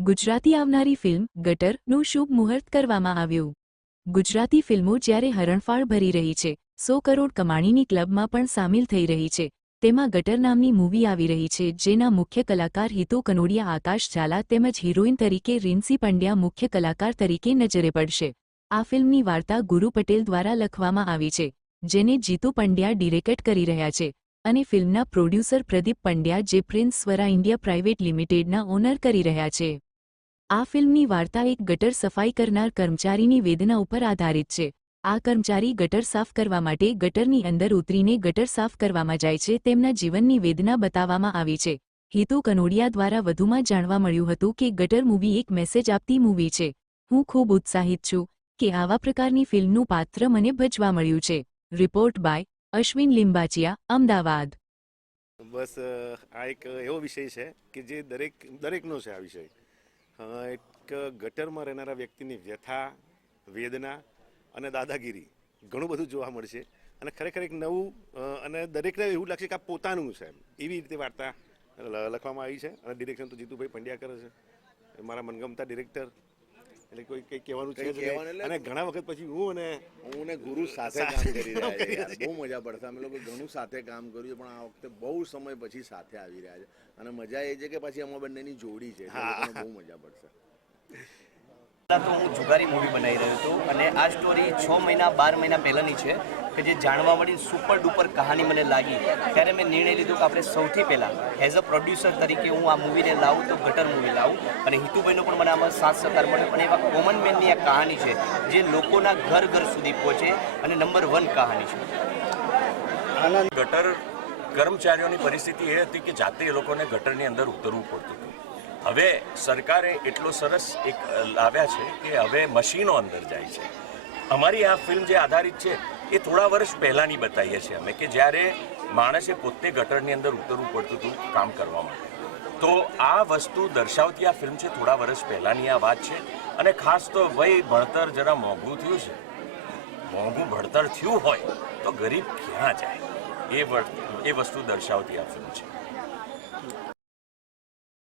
ગુજરાતી આવનારી ફિલ્મ ગટરનું શુભ મુહૂર્ત કરવામાં આવ્યું। ગુજરાતી ફિલ્મો જ્યારે હરણફાળ ભરી રહી છે, 100 કરોડ કમાણીની ક્લબમાં પણ સામેલ થઈ રહી છે, તેમાં ગટર નામની મૂવી આવી રહી છે, જેના મુખ્ય કલાકાર હિતુ કનોડિયા, આકાશ ઝાલા તેમજ હિરોઈન તરીકે રિન્સી પંડ્યા મુખ્ય કલાકાર તરીકે નજરે પડશે। આ ફિલ્મની વાર્તા ગુરુ પટેલ દ્વારા લખવામાં આવી છે, જેને જીતુ પંડ્યા ડિરેક્ટ કરી રહ્યા છે અને ફિલ્મના પ્રોડ્યુસર પ્રદીપ પંડ્યા, જે પ્રિન્સ સ્વરા ઇન્ડિયા પ્રાઇવેટ લિમિટેડના ઓનર કરી રહ્યા છે। આ ફિલ્મની વાર્તા એક ગટર સફાઈ કરનાર કર્મચારીની વેદના ઉપર આધારિત છે। આ કર્મચારી ગટર સાફ કરવા માટે ગટરની અંદર ઉતરીને ગટર સાફ કરવામાં જાય છે। તેમના જીવનની વેદના બતાવવામાં આવી છે। હિતુ કનોડિયા દ્વારા વધુમાં જાણવા મળ્યું હતું કે ગટર મૂવી એક મેસેજ આપતી મૂવી છે। હું ખૂબ ઉત્સાહિત છું કે આવા પ્રકારની ફિલ્મનું પાત્ર મને ભજવા મળ્યું છે। Report by Ashwin Limbachiya, Ahmedabad. બસ આ એક એવો વિષય છે કે જે દરેકનો છે। આ વિષય એક ગટરમાં રહેનારા વ્યક્તિની વ્યથા, વેદના અને દાદાગીરી ઘણું બધું જોવા મળશે અને ખરેખર એક નવું અને દરેકને એવું લાગશે કે આ પોતાનું છે, એવી રીતે વાર્તા લખવામાં આવી છે અને ડિરેક્શન તો જીતુભાઈ પંડ્યા કરે છે, મારા મનગમતા ડિરેક્ટર। એટલે કોઈ કંઈ કહેવાનું છે અને ઘણા વખત પછી હું ને ગુરુ સાથે કામ કરી રહ્યા છે યાર, બહુ મજા પડશે। અમે લોકો ઘણું સાથે કામ કર્યું પણ આ વખતે બહુ સમય પછી સાથે આવી રહ્યા છે અને મજા એ છે કે પછી અમારા બંનેની જોડી છે, બહુ મજા પડશે। તો હું જુગારી મૂવી બનાવી રહ્યો હતો અને આ સ્ટોરી 6 મહિના 12 મહિના પહેલાંની છે કે જે જાણવા મળી સુપર ડુપર કહાની મને લાગી, ત્યારે મેં નિર્ણય લીધો કે આપણે સૌથી પહેલાં એઝ અ પ્રોડ્યુસર તરીકે હું આ મૂવીને લાવું તો ગટર મૂવી લાવું અને હિતુભાઈનો પણ મને આમાં સાથ સહકાર મળ્યો અને એવા કોમન મેનની આ કહાની છે જે લોકોના ઘર ઘર સુધી પહોંચે અને નંબર 1 કહાની છે। ગટર કર્મચારીઓની પરિસ્થિતિ એ હતી કે જાતે એ લોકોને ગટરની અંદર ઉતરવું પડતું હતું। હવે સરકારે એટલો સરસ એક લાવ્યા છે કે હવે મશીનો અંદર જાય છે। અમારી આ ફિલ્મ જે આધારિત છે એ થોડા વર્ષ પહેલાંની બતાવીએ છીએ અમે, કે જ્યારે માણસે પોતે ગટરની અંદર ઉતરવું પડતું હતું કામ કરવા માટે। તો આ વસ્તુ દર્શાવતી આ ફિલ્મ છે, થોડા વર્ષ પહેલાંની આ વાત છે। અને ખાસ તો ભાઈ ભણતર જરા મોંઘું થયું છે, મોંઘું ભણતર થયું હોય તો ગરીબ ક્યાં જાય એ વસ્તુ દર્શાવતી આ ફિલ્મ છે।